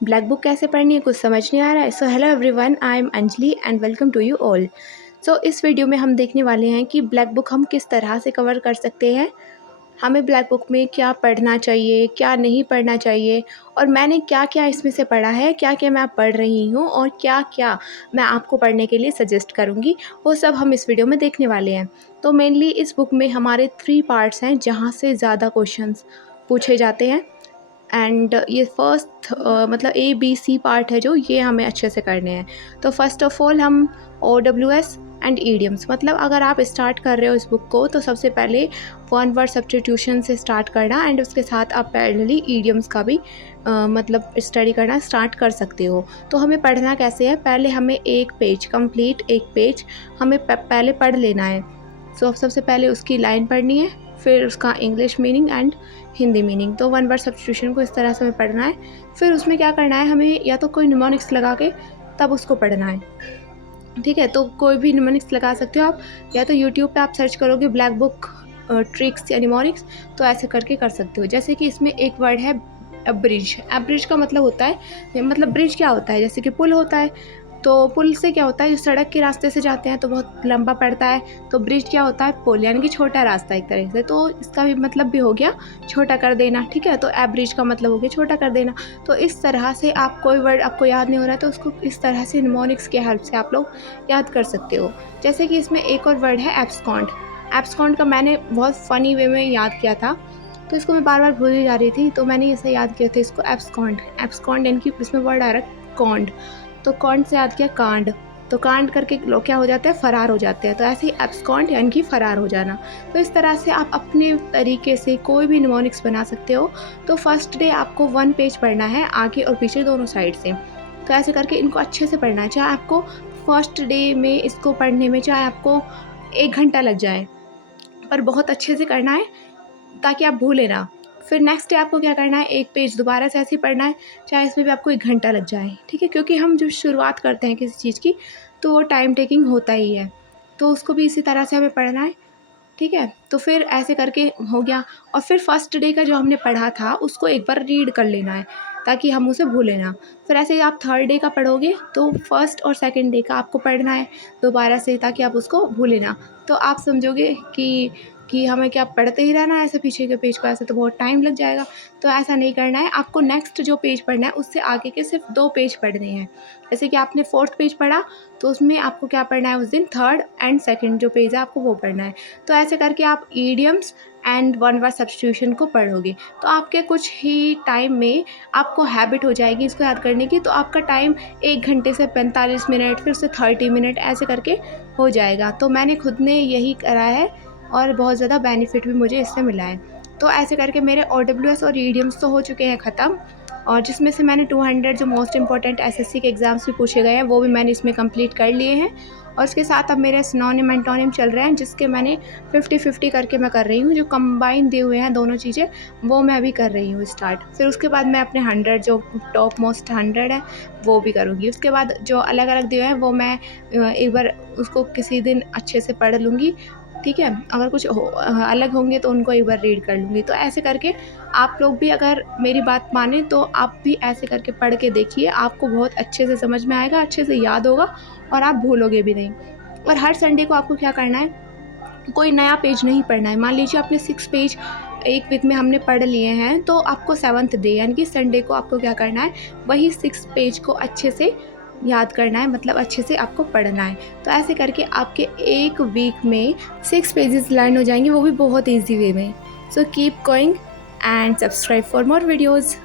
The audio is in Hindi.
ब्लैक बुक कैसे पढ़नी है, कुछ समझ नहीं आ रहा है। So hello everyone, I am Anjali and welcome to you all. So इस वीडियो में हम देखने वाले हैं कि ब्लैक बुक हम किस तरह से कवर कर सकते हैं, हमें ब्लैक बुक में क्या पढ़ना चाहिए, क्या नहीं पढ़ना चाहिए, और मैंने क्या क्या इसमें से पढ़ा है, क्या क्या मैं पढ़ रही हूँ और क्या क्या मैं आपको पढ़ने के लिए सजेस्ट करूँगी, वो सब हम इस वीडियो में देखने वाले हैं। तो मेनली इस बुक में हमारे 3 पार्ट्स हैं जहाँ से ज़्यादा क्वेश्चंस पूछे जाते हैं। एंड ये फर्स्ट मतलब ABC पार्ट है जो ये हमें अच्छे से करने हैं। तो फर्स्ट ऑफ ऑल हम OWS एंड ईडियम्स, मतलब अगर आप स्टार्ट कर रहे हो इस बुक को तो सबसे पहले वन वर्ड सब्स्टिट्यूशन से स्टार्ट करना, एंड उसके साथ आप पैरेलली ईडियम्स का भी मतलब स्टडी करना स्टार्ट कर सकते हो। तो हमें पढ़ना कैसे है, पहले हमें एक पेज हमें पहले पढ़ लेना है। सो सबसे पहले उसकी लाइन पढ़नी है, फिर उसका English meaning and Hindi meaning. तो वन वर्ड सब्स्टिट्यूशन को इस तरह से हमें पढ़ना है। फिर उसमें क्या करना है, हमें या तो कोई निमोनिक्स लगा के तब उसको पढ़ना है, ठीक है। तो कोई भी निमोनिक्स लगा सकते हो आप, या तो यूट्यूब पे आप सर्च करोगे ब्लैक बुक ट्रिक्स या निमोनिक्स, तो ऐसे करके कर सकते हो। जैसे कि इसमें एक वर्ड है ब्रिज। ब्रिज का मतलब होता है, मतलब ब्रिज क्या होता है, जैसे कि पुल होता है, तो पुल से क्या होता है, जो सड़क के रास्ते से जाते हैं तो बहुत लंबा पड़ता है, तो ब्रिज क्या होता है, पुल, यानी कि छोटा रास्ता एक तरह से। तो इसका भी मतलब भी हो गया छोटा कर देना, ठीक है। तो ब्रिज का मतलब हो गया छोटा कर देना। तो इस तरह से आप कोई वर्ड आपको याद नहीं हो रहा है तो उसको इस तरह से निमोनिक्स के हेल्प से आप लोग याद कर सकते हो। जैसे कि इसमें एक और वर्ड है एब्सकॉन्ड। एब्सकॉन्ड का मैंने बहुत फ़नी वे में याद किया था, तो इसको मैं बार बार भूल ही जा रही थी, तो मैंने इसे याद किया था इसको एब्सकॉन्ड यानी कि इसमें वर्ड आ रहा है कॉन्ड, तो कॉन्ड से याद किया कांड। तो कांड करके लोग क्या हो जाते हैं, फरार हो जाते हैं। तो ऐसे ही एब्सकॉन्ड यानी कि फरार हो जाना। तो इस तरह से आप अपने तरीके से कोई भी निमोनिक्स बना सकते हो। तो फर्स्ट डे आपको 1 पेज पढ़ना है, आगे और पीछे दोनों साइड से। तो ऐसे करके इनको अच्छे से पढ़ना है, चाहे आपको फर्स्ट डे में इसको पढ़ने में चाहे आपको 1 घंटा लग जाए, पर बहुत अच्छे से करना है ताकि आप भूलें ना। फिर नेक्स्ट डे आपको क्या करना है, एक पेज दोबारा से ऐसे ही पढ़ना है, चाहे इसमें भी आपको 1 घंटा लग जाए, ठीक है। क्योंकि हम जब शुरुआत करते हैं किसी चीज़ की तो वो टाइम टेकिंग होता ही है, तो उसको भी इसी तरह से हमें पढ़ना है, ठीक है। तो फिर ऐसे करके हो गया, और फिर फर्स्ट डे का जो हमने पढ़ा था उसको एक बार रीड कर लेना है ताकि हम उसे भूलें ना। फिर ऐसे ही आप थर्ड डे का पढ़ोगे तो फर्स्ट और सेकंड डे का आपको पढ़ना है दोबारा से ताकि आप उसको भूलें ना। तो आप समझोगे कि हमें क्या पढ़ते ही रहना है ऐसे पीछे के पेज को, ऐसे तो बहुत टाइम लग जाएगा। तो ऐसा नहीं करना है, आपको नेक्स्ट जो पेज पढ़ना है उससे आगे के सिर्फ 2 पेज पढ़ने हैं। जैसे कि आपने 4th पेज पढ़ा तो उसमें आपको क्या पढ़ना है, उस दिन 3rd एंड 2nd जो पेज है आपको वो पढ़ना है। तो ऐसे करके आप idioms and one word substitution को पढ़ोगे तो आपके कुछ ही टाइम में आपको हैबिट हो जाएगी इसको याद करने की। तो आपका टाइम 1 घंटे से 45 मिनट, फिर से 30 मिनट ऐसे करके हो जाएगा। तो मैंने खुद ने यही करा है और बहुत ज़्यादा बेनिफिट भी मुझे इससे मिला है। तो ऐसे करके मेरे OWS और ईडियम्स तो हो चुके हैं ख़त्म, और जिसमें से मैंने 200 जो मोस्ट इंपॉर्टेंट SSC के एग्ज़ाम्स भी पूछे गए हैं वो भी मैंने इसमें कंप्लीट कर लिए हैं। और उसके साथ अब मेरे सिनोनिम एंटोनिम चल रहे हैं जिसके मैंने 50-50 करके मैं कर रही हूँ, जो कंबाइन दिए हुए हैं दोनों चीज़ें वो मैं अभी कर रही हूँ स्टार्ट। फिर उसके बाद मैं अपने 100 जो टॉप मोस्ट 100 है वो भी करूँगी। उसके बाद जो अलग अलग दिए हैं वो मैं एक बार उसको किसी दिन अच्छे से पढ़ लूँगी, ठीक है। अगर कुछ अलग होंगे तो उनको एक बार रीड कर लूँगी। तो ऐसे करके आप लोग भी अगर मेरी बात माने तो आप भी ऐसे करके पढ़ के देखिए, आपको बहुत अच्छे से समझ में आएगा, अच्छे से याद होगा और आप भूलोगे भी नहीं। और हर संडे को आपको क्या करना है, कोई नया पेज नहीं पढ़ना है। मान लीजिए आपने 6 पेज एक वीक में हमने पढ़ लिए हैं, तो आपको 7th डे यानी कि संडे को आपको क्या करना है, वही 6 पेज को अच्छे से याद करना है, मतलब अच्छे से आपको पढ़ना है। तो ऐसे करके आपके एक वीक में 6 पेजेस लर्न हो जाएंगे, वो भी बहुत ईजी वे में। So keep going and subscribe for more videos.